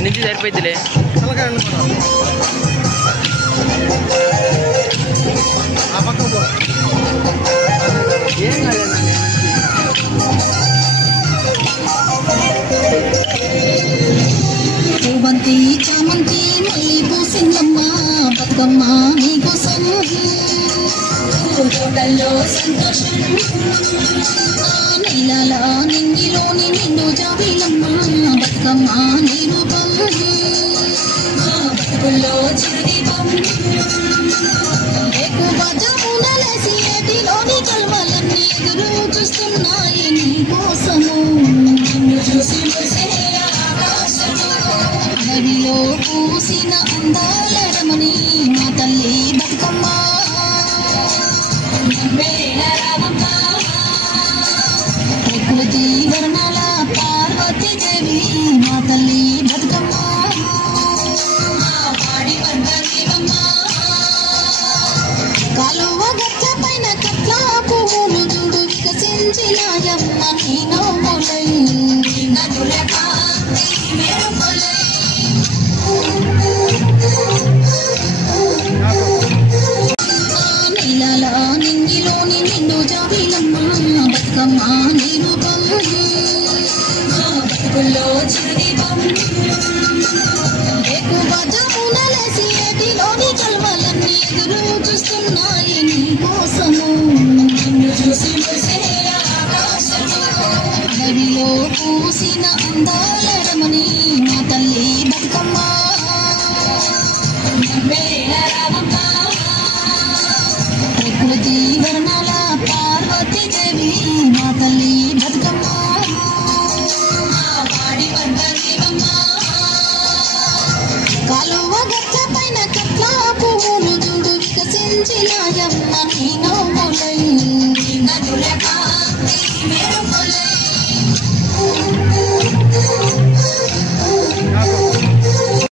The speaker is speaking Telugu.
నుంచి సరిపోద్దిలే ఏం కాదన్నా పూవంతి చామంతి మళ్ళీ పూసిందమ్మ బతుకమ్మ నీకోసం తోటల్లో సంతోషం నీలాల నింగిలోని నిండు జాబిలమ్మ బతుకమ్మ నీ రూపం బతుకుల్లో చిరుదీపం ఎక్కువ జామునలేసి ఏటిలోని కల్వలన్నీ ఎదురు చూస్తున్నాయి నీ కోసము నిన్ను చూసి అడవిలో పూసిన అందాలు